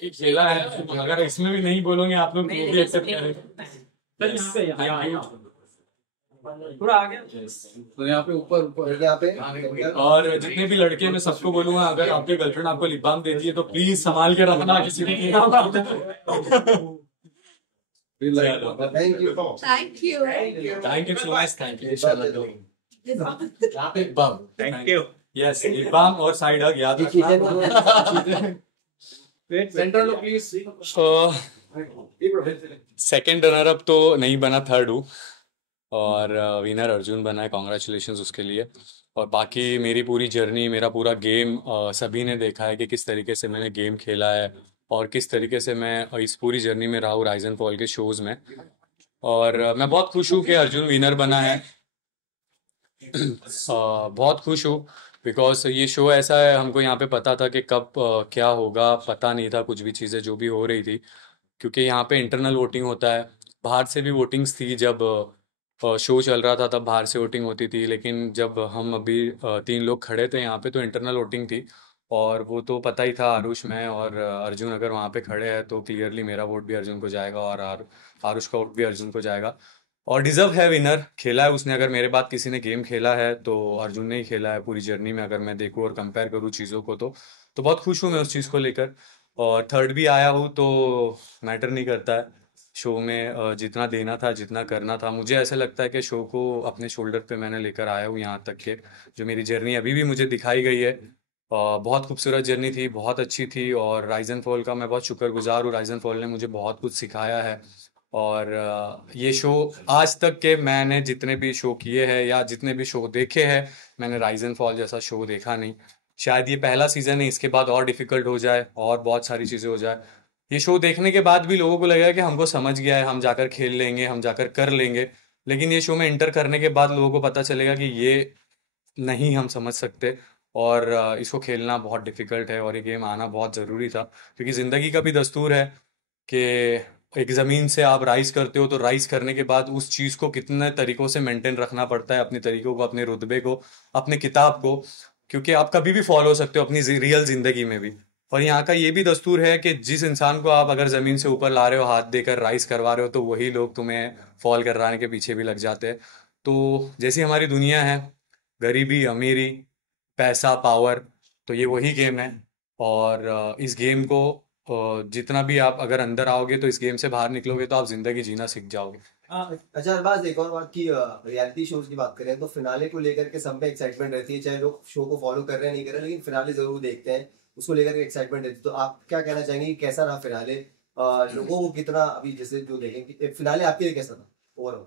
कि खेला है, अगर इसमें भी नहीं बोलोगे आप लोग तो वो भी एक्सेप्ट करें। थोड़ा आगे तो यहाँ पे ऊपर ऊपर यहाँ पे और जितने भी लड़के हैं मैं सबको बोलूंगा, अगर आपकी गर्लफ्रेंड आपको लिप बाम देती है तो प्लीज संभाल के रखना, किसी को thank you Thank you. Thank you so much, thank you. Thank you. Yes, lip balm और साइड हग याद रखना। सेंटर लो प्लीज। सेकंड रनर अप तो नहीं बना, थर्ड हूँ और विनर अर्जुन बना है, कॉन्ग्रेचुलेशंस उसके लिए। और बाकी मेरी पूरी जर्नी, मेरा पूरा गेम सभी ने देखा है कि किस तरीके से मैंने गेम खेला है और किस तरीके से मैं इस पूरी जर्नी में रहा हूँ राइज एंड फॉल के शोज़ में। और मैं बहुत खुश हूँ कि अर्जुन विनर बना है। बहुत खुश हूँ बिकॉज ये शो ऐसा है, हमको यहाँ पे पता था कि कब क्या होगा, पता नहीं था कुछ भी चीज़ें जो भी हो रही थी, क्योंकि यहाँ पे इंटरनल वोटिंग होता है। बाहर से भी वोटिंग्स थी, जब शो चल रहा था तब बाहर से वोटिंग होती थी, लेकिन जब हम अभी तीन लोग खड़े थे यहाँ पे तो इंटरनल वोटिंग थी। और वो तो पता ही था, आरुष, मैं और अर्जुन अगर वहाँ पे खड़े हैं तो क्लियरली मेरा वोट भी अर्जुन को जाएगा और आरुष का वोट भी अर्जुन को जाएगा। और डिजर्व है, विनर खेला है उसने। अगर मेरे बाद किसी ने गेम खेला है तो अर्जुन ने ही खेला है पूरी जर्नी में, अगर मैं देखूँ और कंपेयर करूँ चीज़ों को तो बहुत खुश हूँ मैं उस चीज़ को लेकर। और थर्ड भी आया हूँ तो मैटर नहीं करता है, शो में जितना देना था, जितना करना था, मुझे ऐसा लगता है कि शो को अपने शोल्डर पे मैंने लेकर आया हूँ यहाँ तक के जो मेरी जर्नी अभी भी मुझे दिखाई गई है। बहुत खूबसूरत जर्नी थी, बहुत अच्छी थी। और राइज एंड फॉल का मैं बहुत शुक्रगुजार हूँ, राइज एंड फॉल ने मुझे बहुत कुछ सिखाया है। और ये शो आज तक के मैंने जितने भी शो किए हैं या जितने भी शो देखे हैं, मैंने राइज एंड फॉल जैसा शो देखा नहीं। शायद ये पहला सीजन है, इसके बाद और डिफिकल्ट हो जाए और बहुत सारी चीज़ें हो जाए। ये शो देखने के बाद भी लोगों को लगेगा कि हमको समझ गया है, हम जाकर खेल लेंगे, हम जाकर कर लेंगे। लेकिन ये शो में इंटर करने के बाद लोगों को पता चलेगा कि ये नहीं हम समझ सकते और इसको खेलना बहुत डिफिकल्ट है और ये गेम आना बहुत ज़रूरी था। क्योंकि ज़िंदगी का भी दस्तूर है कि एक ज़मीन से आप राइज करते हो तो राइज करने के बाद उस चीज़ को कितने तरीक़ों से मेंटेन रखना पड़ता है, अपने तरीक़ों को, अपने रुतबे को, अपने किताब को, क्योंकि आप कभी भी फॉल हो सकते हो अपनी रियल ज़िंदगी में भी। और यहाँ का ये भी दस्तूर है कि जिस इंसान को आप अगर ज़मीन से ऊपर ला रहे हो, हाथ देकर राइज करवा रहे हो, तो वही लोग तुम्हें फॉल करवाने के पीछे भी लग जाते हैं। तो जैसी हमारी दुनिया है, गरीबी, अमीरी, पैसा, पावर, तो ये वही गेम है। और इस गेम को जितना भी आप अगर अंदर आओगे तो इस गेम से बाहर निकलोगे तो आप जिंदगी जीना सीख जाओगे। अच्छा अरबाज, एक और बात की, रियलिटी शोज की बात करें तो फिनाले को लेकर के सब में एक्साइटमेंट रहती है, चाहे लोग शो को फॉलो कर रहे हैं नहीं कर रहे हैं, लेकिन फिनाले जरूर देखते हैं, उसको लेकर के एक्साइटमेंट रहती है। तो आप क्या कहना चाहेंगे कि कैसा रहा फिनाले, लोगों को कितना, अभी जैसे जो देखेंगे फिनाले आपके लिए कैसा था ओवरऑल?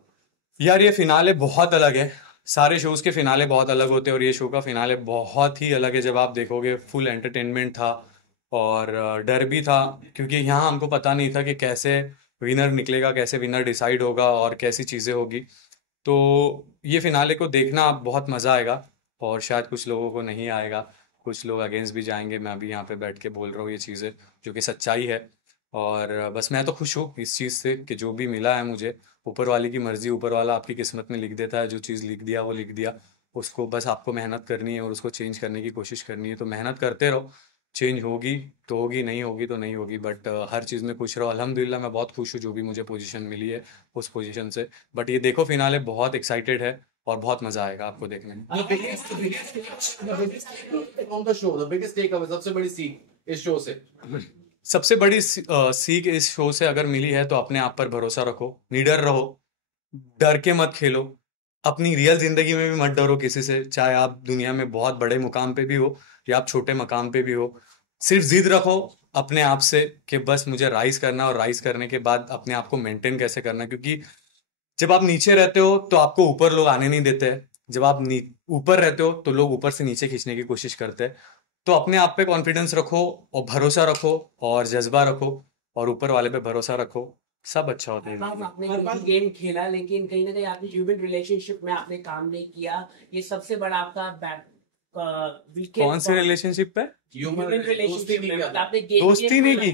यार ये फिनाले बहुत अलग है, सारे शोज के फिनाले बहुत अलग होते हैं और ये शो का फिनाले बहुत ही अलग है। जब आप देखोगे फुल एंटरटेनमेंट था और डर भी था, क्योंकि यहाँ हमको पता नहीं था कि कैसे विनर निकलेगा, कैसे विनर डिसाइड होगा और कैसी चीज़ें होगी। तो ये फिनाले को देखना बहुत मज़ा आएगा और शायद कुछ लोगों को नहीं आएगा, कुछ लोग अगेंस्ट भी जाएंगे। मैं अभी यहाँ पे बैठ के बोल रहा हूँ ये चीज़ें जो कि सच्चाई है। और बस मैं तो खुश हूँ इस चीज़ से कि जो भी मिला है मुझे, ऊपर वाले की मर्ज़ी, ऊपर वाला आपकी किस्मत में लिख देता है, जो चीज़ लिख दिया वो लिख दिया। उसको बस आपको मेहनत करनी है और उसको चेंज करने की कोशिश करनी है, तो मेहनत करते रहो। चेंज होगी तो होगी, नहीं होगी तो नहीं होगी, बट हर चीज़ में खुश रहो। अल्हम्दुलिल्लाह मैं बहुत खुश हूँ जो भी मुझे पोजीशन मिली है उस पोजीशन से। बट ये देखो फिनाले, बहुत एक्साइटेड है और बहुत मज़ा आएगा आपको देखने में। सबसे बड़ी सीख इस शो से, सबसे बड़ी सीख इस शो से अगर मिली है तो अपने आप पर भरोसा रखो, निडर रहो, डर के मत खेलो। अपनी रियल जिंदगी में भी मत डरो किसी से, चाहे आप दुनिया में बहुत बड़े मुकाम पे भी हो या आप छोटे मकाम पे भी हो। सिर्फ जिद रखो अपने आप से कि बस मुझे राइज करना, और राइज करने के बाद अपने आप को मेंटेन कैसे करना, क्योंकि जब आप नीचे रहते हो तो आपको ऊपर लोग आने नहीं देते हैं, जब आप ऊपर रहते हो तो लोग ऊपर से नीचे खींचने की कोशिश करते हैं। तो अपने आप पे कॉन्फिडेंस रखो और भरोसा रखो और जज्बा रखो और ऊपर वाले पे भरोसा रखो, सब अच्छा होता है। आपने गेम खेला लेकिन कहीं ना कहीं आपने ह्यूमन रिलेशनशिप में आपने काम नहीं किया, ये सबसे बड़ा आपका कौन से रिलेशनशिप पे? ह्यूमन रिलेशनशिप में आपने दोस्ती नहीं की,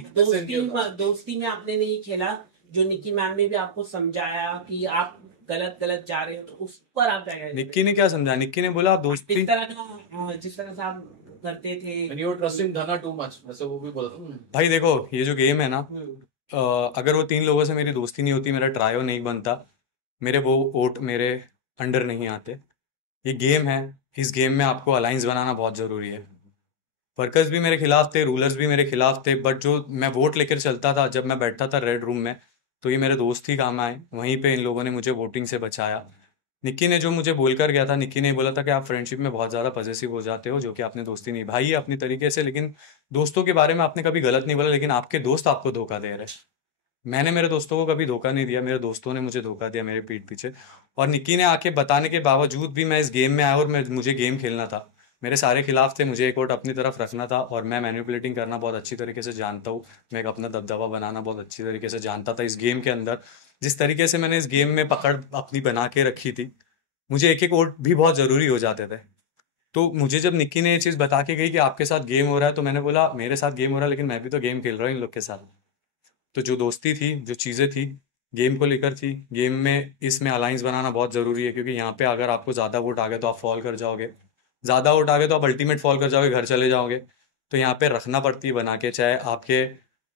दोस्ती में आपने नहीं खेला। जो निक्की मैम ने भी आपको समझाया कि आप गलत गलत जा रहे हो, तो उस पर आप क्या कहेंगे? निक्की ने क्या समझा? निक्की ने बोला आप दोस्ती, जिस तरह से आप करते थे। And you were trusting Dhana too much. वैसे वो भी बोला था। भाई देखो ये जो गेम है ना, अगर वो 3 लोगों से मेरी दोस्ती नहीं होती, मेरा ट्रायो नहीं बनता, मेरे वो वोट मेरे अंडर नहीं आते। ये गेम है, इस गेम में आपको अलाइंस बनाना बहुत ज़रूरी है। वर्कर्स भी मेरे खिलाफ थे, रूलर्स भी मेरे खिलाफ थे, बट जो मैं वोट लेकर चलता था, जब मैं बैठता था रेड रूम में, तो ये मेरे दोस्त ही काम आए। वहीं पे इन लोगों ने मुझे वोटिंग से बचाया। निक्की ने जो मुझे बोलकर गया था, निक्की ने बोला था कि आप फ्रेंडशिप में बहुत ज़्यादा पॉजेसिव हो जाते हो, जो कि आपने दोस्ती निभाई है अपनी तरीके से, लेकिन दोस्तों के बारे में आपने कभी गलत नहीं बोला, लेकिन आपके दोस्त आपको धोखा दे रहे हैं। मैंने मेरे दोस्तों को कभी धोखा नहीं दिया, मेरे दोस्तों ने मुझे धोखा दिया मेरे पीठ पीछे। और निक्की ने आके बताने के बावजूद भी मैं इस गेम में आया और मुझे गेम खेलना था। मेरे सारे खिलाफ थे, मुझे एक वोट अपनी तरफ रखना था, और मैं मैनिपुलेटिंग करना बहुत अच्छी तरीके से जानता हूँ। मैं एक अपना दबदबा बनाना बहुत अच्छी तरीके से जानता था इस गेम के अंदर। जिस तरीके से मैंने इस गेम में पकड़ अपनी बना के रखी थी, मुझे एक एक वोट भी बहुत ज़रूरी हो जाते थे। तो मुझे जब निक्की ने ये चीज़ बता के गई कि आपके साथ गेम हो रहा है, तो मैंने बोला मेरे साथ गेम हो रहा है, लेकिन मैं भी तो गेम खेल रहा हूँ इन लोग के साथ। तो जो दोस्ती थी, जो चीज़ें थी गेम को लेकर थी, गेम में इसमें अलाइंस बनाना बहुत ज़रूरी है, क्योंकि यहाँ पे अगर आपको ज़्यादा वोट आ गए तो आप फॉल कर जाओगे, ज़्यादा वोट आ गए तो आप अल्टीमेट फॉल कर जाओगे, घर चले जाओगे। तो यहाँ पे रखना पड़ती है बना के, चाहे आपके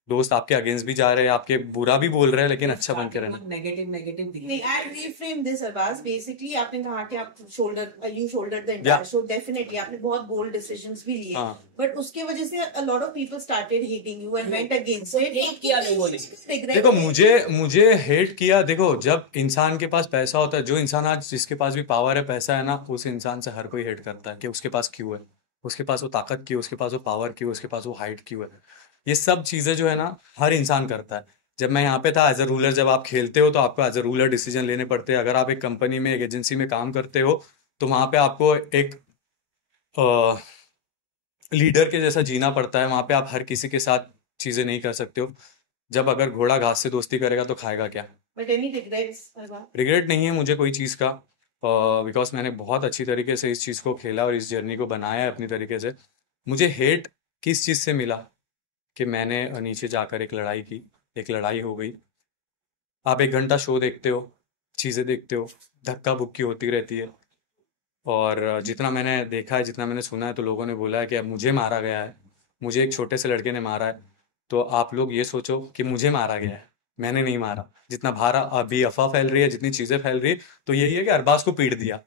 दोस्त आपके अगेंस्ट भी जा रहे हैं, आपके बुरा भी बोल रहे हैं, लेकिन अच्छा बन के रहना। नेगेटिव नेगेटिव नहीं, I reframe this Abbas. Basically, आपने कहा कि आप you shouldered the Yeah. entire show. Definitely, आपने बहुत bold decisions भी लिए. हाँ। But उसके वजह से a lot of people started hating you and went against it. hate किया लोगों ने। Regret देखो है। मुझे हेट किया। देखो जब इंसान के पास पैसा होता है, जो इंसान आज जिसके पास भी पावर है, पैसा है ना, उस इंसान से हर कोई हेट करता है कि उसके पास क्यों है, उसके पास वो ताकत क्यों, उसके पास वो पावर क्यों, उसके पास वो हाइट क्यों है। ये सब चीज़ें जो है ना हर इंसान करता है। जब मैं यहाँ पे था एज अ रूलर, जब आप खेलते हो तो आपको एज अ रूलर डिसीजन लेने पड़ते हैं। अगर आप एक कंपनी में, एक एजेंसी में काम करते हो, तो वहाँ पे आपको एक लीडर के जैसा जीना पड़ता है। वहाँ पे आप हर किसी के साथ चीज़ें नहीं कर सकते हो। जब अगर घोड़ा घास से दोस्ती करेगा तो खाएगा क्या। But any regrets, Abbas? Regret नहीं है मुझे कोई चीज़ का, बिकॉज मैंने बहुत अच्छी तरीके से इस चीज़ को खेला और इस जर्नी को बनाया है अपनी तरीके से। मुझे हेट किस चीज़ से मिला कि मैंने नीचे जाकर एक लड़ाई की, एक लड़ाई हो गई। आप 1 घंटा शो देखते हो, चीज़ें देखते हो, धक्का बुक्की होती रहती है। और जितना मैंने देखा है, जितना मैंने सुना है, तो लोगों ने बोला है कि अब मुझे मारा गया है, मुझे एक छोटे से लड़के ने मारा है। तो आप लोग ये सोचो कि मुझे मारा गया है, मैंने नहीं मारा। जितना भारा अभी अफवाह फैल रही है, जितनी चीज़ें फैल रही है, तो यही है कि अरबाज को पीट दिया।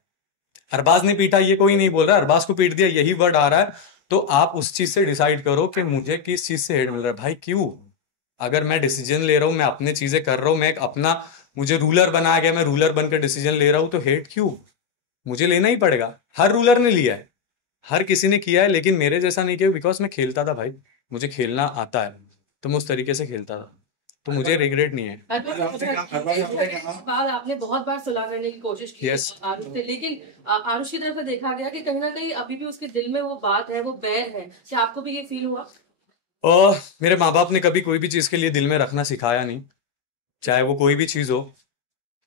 अरबाज ने पीटा ये कोई नहीं बोल रहा, अरबाज को पीट दिया यही वर्ड आ रहा है। तो आप उस चीज़ से डिसाइड करो कि मुझे किस चीज़ से हेट मिल रहा है। भाई क्यों? अगर मैं डिसीजन ले रहा हूँ, मैं अपने चीज़ें कर रहा हूँ, मैं एक अपना, मुझे रूलर बनाया गया, मैं रूलर बनकर डिसीजन ले रहा हूँ, तो हेट क्यों? मुझे लेना ही पड़ेगा। हर रूलर ने लिया है, हर किसी ने किया है, लेकिन मेरे जैसा नहीं किया, बिकॉज मैं खेलता था भाई, मुझे खेलना आता है, तो मैं उस तरीके से खेलता था। तो मुझे रिग्रेट नहीं है। बाद आपने बहुत बार सुलह करने की कोशिश की Yes. आरुष से, लेकिन आरुष की तरफ से देखा गया कि कहीं ना कहीं अभी भी उसके दिल में वो बात है, वो बैर है। क्या आपको भी ये फील हुआ? और मेरे माँ बाप ने कभी कोई भी चीज़ के लिए दिल में रखना सिखाया नहीं, चाहे वो कोई भी चीज़ हो।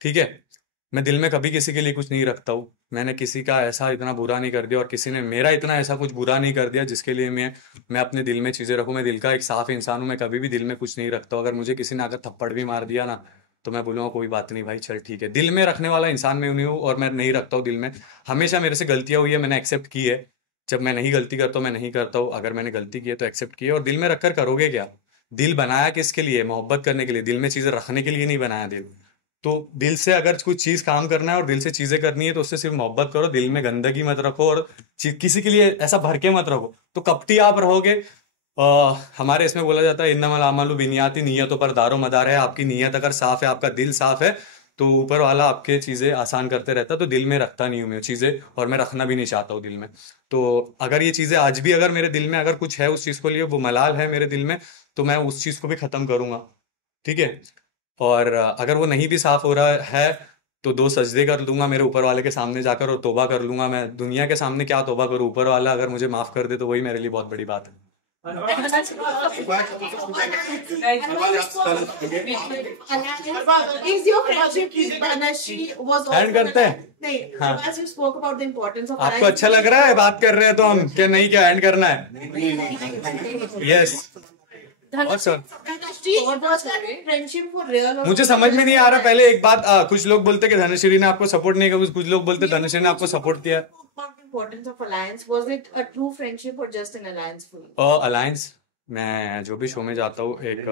ठीक है, मैं दिल में कभी किसी के लिए कुछ नहीं रखता हूँ। मैंने किसी का ऐसा इतना बुरा नहीं कर दिया, और किसी ने मेरा इतना ऐसा कुछ बुरा नहीं कर दिया जिसके लिए मैं अपने दिल में चीज़ें रखूँ। मैं दिल का एक साफ इंसान हूँ, मैं कभी भी दिल में कुछ नहीं रखता हूँ। अगर मुझे किसी ने अगर थप्पड़ भी मार दिया ना, तो मैं बोलूँगा कोई बात नहीं भाई, चल ठीक है। दिल में रखने वाला इंसान मैं नहीं हूँ, और मैं नहीं रखता हूँ दिल में। हमेशा मेरे से गलतियाँ हुई है, मैंने एक्सेप्ट की है। जब मैं नहीं गलती करता हूँ, मैं नहीं करता हूँ। अगर मैंने गलती की है तो एक्सेप्ट की है। और दिल में रखकर करोगे क्या? दिल बनाया किसके लिए? मोहब्बत करने के लिए। दिल में चीज़ें रखने के लिए नहीं बनाया दिल। तो दिल से अगर कुछ चीज़ काम करना है और दिल से चीज़ें करनी है, तो उससे सिर्फ मोहब्बत करो। दिल में गंदगी मत रखो, और किसी के लिए ऐसा भर के मत रखो, तो कपटी आप रहोगे। हमारे इसमें बोला जाता है इन्नमल आमालु बिनियाती, नियतों पर दारो मदार है। आपकी नीयत अगर साफ है, आपका दिल साफ है, तो ऊपर वाला आपके चीज़ें आसान करते रहता है। तो दिल में रखता नहीं हूँ मैं चीज़ें, और मैं रखना भी नहीं चाहता हूँ दिल में। तो अगर ये चीज़ें आज भी अगर मेरे दिल में अगर कुछ है उस चीज़ को लिए, वो मलाल है मेरे दिल में, तो मैं उस चीज़ को भी ख़त्म करूँगा। ठीक है, और अगर वो नहीं भी साफ हो रहा है, तो 2 सजदे कर दूंगा मेरे ऊपर वाले के सामने जाकर, और तौबा कर लूंगा। मैं दुनिया के सामने क्या तौबा करूँ? ऊपर वाला अगर मुझे माफ़ कर दे, तो वही मेरे लिए बहुत बड़ी बात है। Is your friendship with Dhanashri was End करते हैं? नहीं, हाँ। as you spoke about the importance of आपको अच्छा लग रहा है बात कर रहे हैं तो हम, क्या नहीं, क्या एंड करना है? यस। और sir Dhanashri, was that friendship for real or मुझे समझ में नहीं आ रहा। पहले एक बात, कुछ लोग बोलते कि धनश्री ने आपको सपोर्ट नहीं किया, कुछ लोग बोलते धनश्री ने आपको सपोर्ट किया। importance of alliance? Was it a true friendship or just an alliance for you? Alliance, मैं जो भी शो में जाता हूँ एक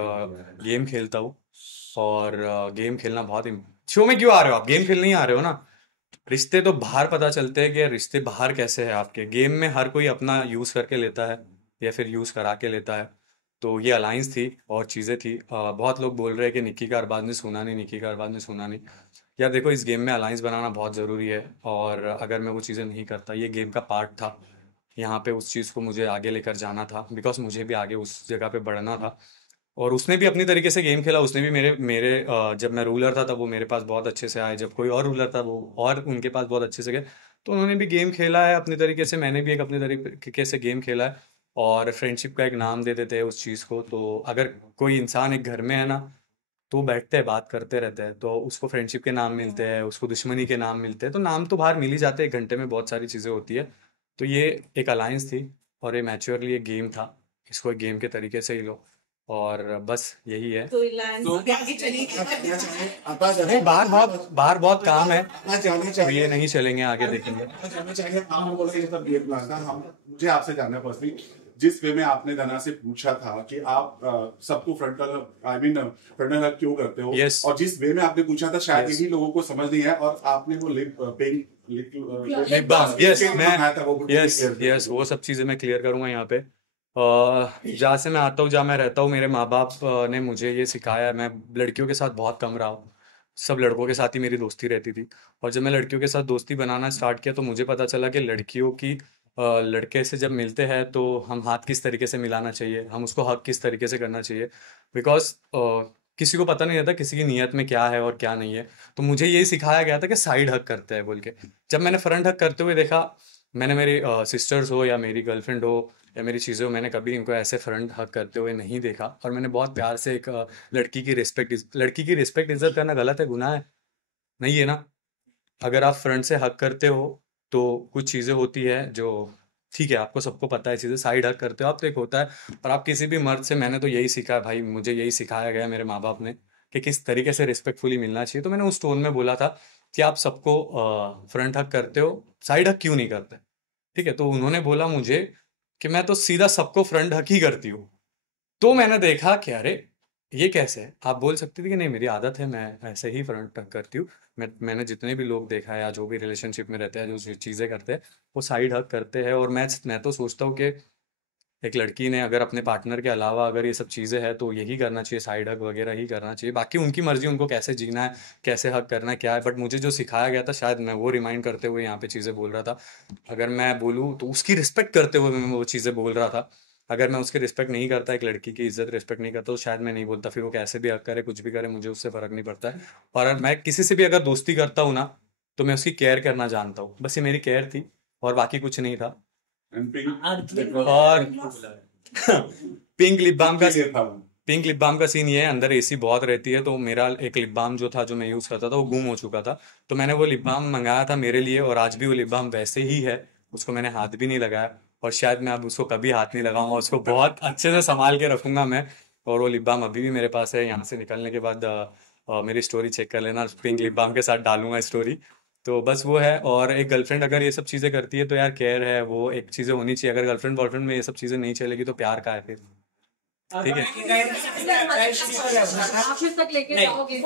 गेम खेलता हूँ, और गेम खेलना बहुत शो में क्यों आ रहे हो आप? गेम खेलने ही आ रहे हो ना। रिश्ते तो बाहर पता चलते हैं कि रिश्ते बाहर कैसे हैं आपके। गेम में हर कोई अपना यूज़ करके लेता है या फिर यूज़ करा के लेता है। तो ये अलायंस थी और चीज़ें थी। बहुत लोग बोल रहे हैं कि निक्की का अरबाज ने सुना नहीं, निक्की का अरबाज ने सुना नहीं। यार देखो, इस गेम में अलायंस बनाना बहुत ज़रूरी है, और अगर मैं वो चीज़ें नहीं करता, ये गेम का पार्ट था। यहाँ पे उस चीज़ को मुझे आगे लेकर जाना था, बिकॉज मुझे भी आगे उस जगह पे बढ़ना था। और उसने भी अपनी तरीके से गेम खेला। उसने भी मेरे मेरे जब मैं रूलर था तब वो मेरे पास बहुत अच्छे से आए, जब कोई और रूलर था वो और उनके पास बहुत अच्छे से गए। तो उन्होंने भी गेम खेला है अपनी तरीके से, मैंने भी एक अपने तरीके से गेम खेला है। और फ्रेंडशिप का एक नाम दे देते हैं उस चीज़ को। तो अगर कोई इंसान एक घर में है ना, तो बैठते हैं, बात करते रहते हैं, तो उसको फ्रेंडशिप के नाम मिलते हैं, उसको दुश्मनी के नाम मिलते हैं। तो नाम तो बाहर मिल ही जाते हैं, 1 घंटे में बहुत सारी चीज़ें होती है। तो ये एक अलायंस थी, और ये मैच्योरली एक गेम था। इसको एक गेम के तरीके से ही लो, और बस यही है। तो alliance आगे चली नहीं, बाहर बहुत काम है, तो ये नहीं चलेंगे, आगे देखेंगे। मुझे आपसे जानना पर्सनली, जिस वे में आपने धना से पूछा था कि आप सबको फ्रंटल हग क्यों करते हो, Yes. और जिस वे में आपने पूछा था शायद Yes. यही लोगों को समझ नहीं है, और आपने वो लिप बाम, यस, वो सब चीज़ें मैं क्लियर करूंगा यहाँ पे। जहाँ से मैं आता हूँ, जहाँ मैं रहता हूँ, मेरे माँ बाप ने मुझे ये सिखाया है। मैं लड़कियों के साथ बहुत कम रहा हूँ, सब लड़कों के साथ ही मेरी दोस्ती रहती थी। और जब मैं लड़कियों के साथ दोस्ती बनाना स्टार्ट किया, तो मुझे पता चला कि लड़कियों की लड़के से जब मिलते हैं तो हम हाथ किस तरीके से मिलाना चाहिए, हम उसको हक किस तरीके से करना चाहिए। बिकॉज किसी को पता नहीं रहता किसी की नीयत में क्या है और क्या नहीं है। तो मुझे यही सिखाया गया था कि साइड हक करते हैं बोल के। जब मैंने फ्रंट हक करते हुए देखा, मैंने मेरी सिस्टर्स हो या मेरी गर्लफ्रेंड हो या मेरी चीज़ें हो, मैंने कभी इनको ऐसे फ्रंट हक करते हुए नहीं देखा। और मैंने बहुत प्यार से एक लड़की की रिस्पेक्ट इज्जत करना गलत है, गुनाह है? नहीं है ना। अगर आप फ्रंट से हक करते हो तो कुछ चीज़ें होती है जो, ठीक है, आपको सबको पता है चीज़ें। साइड हक करते हो आप तो एक होता है। और आप किसी भी मर्द से, मैंने तो यही सीखा है भाई, मुझे यही सिखाया गया मेरे माँ बाप ने कि किस तरीके से रिस्पेक्टफुली मिलना चाहिए। तो मैंने उस टोन में बोला था कि आप सबको फ्रंट हक करते हो, साइड हक क्यों नहीं करते? ठीक है, तो उन्होंने बोला मुझे कि मैं तो सीधा सबको फ्रंट हक ही करती हूँ। तो मैंने देखा कि अरे ये कैसे है। आप बोल सकते थे कि नहीं, मेरी आदत है, मैं ऐसे ही फ्रंट हक करती हूँ। मैंने जितने भी लोग देखा है या जो भी रिलेशनशिप में रहते हैं, जो चीज़ें करते हैं, वो साइड हक करते हैं। और मैं तो सोचता हूँ कि एक लड़की ने अगर अपने पार्टनर के अलावा अगर ये सब चीज़ें हैं तो यही करना चाहिए, साइड हक वगैरह ही करना चाहिए। बाकी उनकी मर्जी, उनको कैसे जीना है, कैसे हक करना है, क्या है। बट मुझे जो सिखाया गया था, शायद मैं वो रिमाइंड करते हुए यहाँ पे चीज़ें बोल रहा था। अगर मैं बोलूँ तो उसकी रिस्पेक्ट करते हुए मैं वो चीज़ें बोल रहा था। अगर मैं उसकी रिस्पेक्ट नहीं करता, एक लड़की की इज्जत रिस्पेक्ट नहीं करता, तो शायद मैं नहीं बोलता। फिर वो कैसे भी हक करे, कुछ भी करे, मुझे उससे फ़र्क नहीं पड़ता है। और मैं किसी से भी अगर दोस्ती करता हूँ ना, तो मैं उसकी केयर करना जानता हूँ। बस ये मेरी केयर थी और बाकी कुछ नहीं था। और पिंक लिप बाम का सीन ये है, अंदर एसी बहुत रहती है, तो मेरा एक लिप बाम जो था, जो मैं यूज़ करता था, वो गुम हो चुका था। तो मैंने वो लिप बाम मंगाया था मेरे लिए, और आज भी वो लिप बाम वैसे ही है, उसको मैंने हाथ भी नहीं लगाया। और शायद मैं अब उसको कभी हाथ नहीं लगाऊंगा, उसको बहुत अच्छे से संभाल के रखूंगा मैं। और वो लिप बाम अभी भी मेरे पास है। यहाँ से निकलने के बाद मेरी स्टोरी चेक कर लेना, पिंक लिप बाम के साथ डालूंगा स्टोरी। तो बस वो है। और एक गर्लफ्रेंड अगर ये सब चीज़ें करती है तो यार केयर है, वो एक चीज़ें होनी चाहिए। अगर गर्लफ्रेंड बॉयफ्रेंड में ये सब चीज़ें नहीं चलेगी तो प्यार का है फिर? ठीक है। आप फिर तक लेके जाओगे?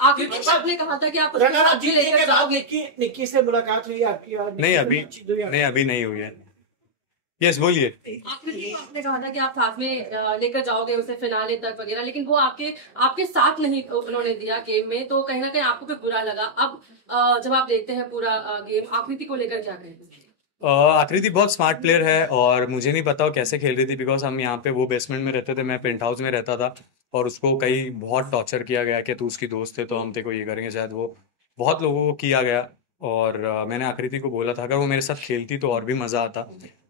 आखिर में आपने कहा था कि आप उसको साथ में लेकर जाओगे। निक्की से मुलाकात हुई आपकी? और नहीं, अभी नहीं हुई है। यस, बोलिए। आखिर में आपने कहा था कि आप साथ में लेकर जाओगे उसे फिनाले तक वगैरह, लेकिन वो आपके साथ नहीं उन्होंने दिया गेम में, तो कहीं ना कहीं आपको भी बुरा लगा। अब जब आप देखते हैं पूरा गेम, आकृति को लेकर क्या कहेंगे? आकृति बहुत स्मार्ट प्लेयर है, और मुझे नहीं पता वो कैसे खेल रही थी, बिकॉज हम यहाँ पे वो बेसमेंट में रहते थे, मैं पेंट हाउस में रहता था। और उसको कई बहुत टॉर्चर किया गया कि तू उसकी दोस्त है तो हम तेरे को ये करेंगे, शायद वो बहुत लोगों को किया गया। और मैंने आकृति को बोला था अगर वो मेरे साथ खेलती तो और भी मज़ा आता।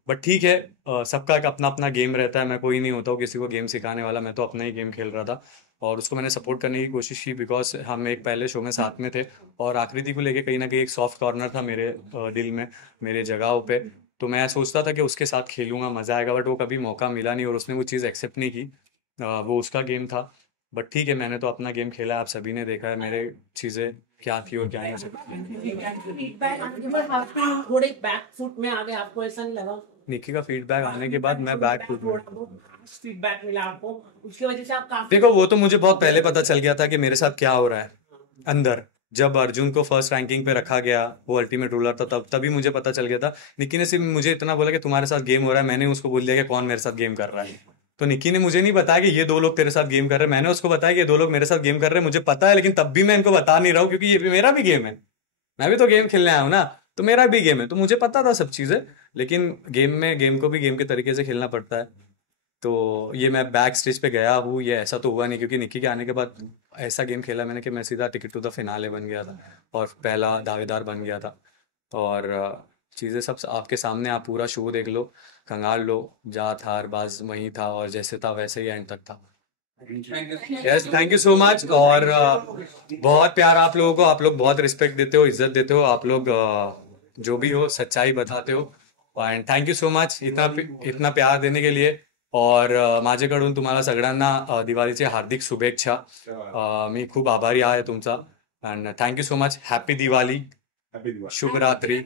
बट ठीक है, सबका एक अपना अपना गेम रहता है। मैं कोई नहीं होता हूँ किसी को गेम सिखाने वाला, मैं तो अपना ही गेम खेल रहा था। और उसको मैंने सपोर्ट करने की कोशिश की, बिकॉज हम एक पहले शो में साथ में थे। और आकृति को लेके कहीं ना कहीं एक सॉफ्ट कॉर्नर था मेरे दिल में, मेरे जगहों पे। तो मैं सोचता था कि उसके साथ खेलूंगा, मज़ा आएगा। बट वो कभी मौका मिला नहीं, और उसने वो चीज़ एक्सेप्ट नहीं की। वो उसका गेम था। बट ठीक है, मैंने तो अपना गेम खेला, आप सभी ने देखा है मेरे चीज़ें। क्या थी और क्या नहीं। फीडबैक आने के बाद आप थोड़े बैक फुट में आ गए, आपको ऐसा नहीं लगा? निकी का फीडबैक आने के बाद मैं बैक फुट में, फीडबैक मिला आपको, उसकी वजह से आप काफी देखो वो तो मुझे बहुत पहले पता चल गया था कि मेरे साथ क्या हो रहा है अंदर। जब अर्जुन को फर्स्ट रैंकिंग पे रखा गया, वो अल्टीमेट रूलर था, तभी मुझे पता चल गया था। निकी ने सिर्फ मुझे इतना बोला कि तुम्हारे साथ गेम हो रहा है, मैंने उसको बोल दिया कि कौन मेरे साथ गेम कर रहा है। तो निकी ने मुझे नहीं बताया कि ये 2 लोग तेरे साथ गेम कर रहे हैं, मैंने उसको बताया कि ये 2 लोग मेरे साथ गेम कर रहे हैं। मुझे पता है, लेकिन तब भी मैं इनको बता नहीं रहा हूँ, क्योंकि ये भी मेरा भी गेम है, मैं भी तो गेम खेलने आया हूँ ना, तो मेरा भी गेम है, तो मुझे पता था सब चीजें। लेकिन गेम को भी गेम के तरीके से खेलना पड़ता है। तो ये मैं बैक स्टेज पे गया हूँ, ये ऐसा तो हुआ नहीं, क्योंकि निकी के आने के बाद ऐसा गेम खेला मैंने कि मैं सीधा टिकट टू द फिनाले बन गया था और पहला दावेदार बन गया था। और चीज़ें सब आपके सामने, आप पूरा शो देख लो, कंगाल लो, जात हार बाज वही था और जैसे था वैसे ही एंड तक था। Yes, thank you so much. और बहुत प्यार आप लोगों को, आप लोग बहुत रिस्पेक्ट देते हो, इज्जत देते हो, आप लोग जो भी हो सच्चाई बताते हो। And thank you so much इतना प्यार देने के लिए। और माझ्याकडून तुम्हाला सगळ्यांना दिवाळीचे हार्दिक शुभेच्छा। मी खूप आभारी आहे तुमचा। And thank you so much. Happy Diwali, Happy Diwali. शुभ रात्री।